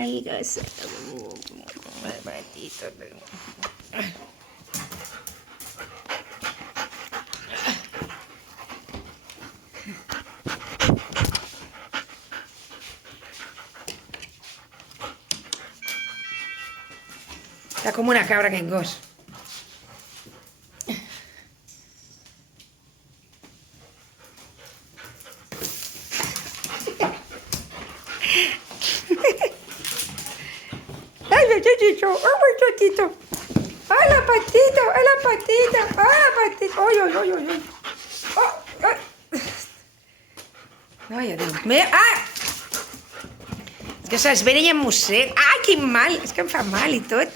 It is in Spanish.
Ai, gosset. Patito. Está como una cabra que engos. ¡Ay, muchachito! ¡Ay, muchachito! ¡Hola, patito! ¡Hola, patito! ¡Hola, patito! ¡Ay, ay, ay, ay! ¡Oh, ay! ¡Ay, Déu meu! Ah! És que se'ls venen i em mossega. Ai, quin mal! És que em fa mal i tot,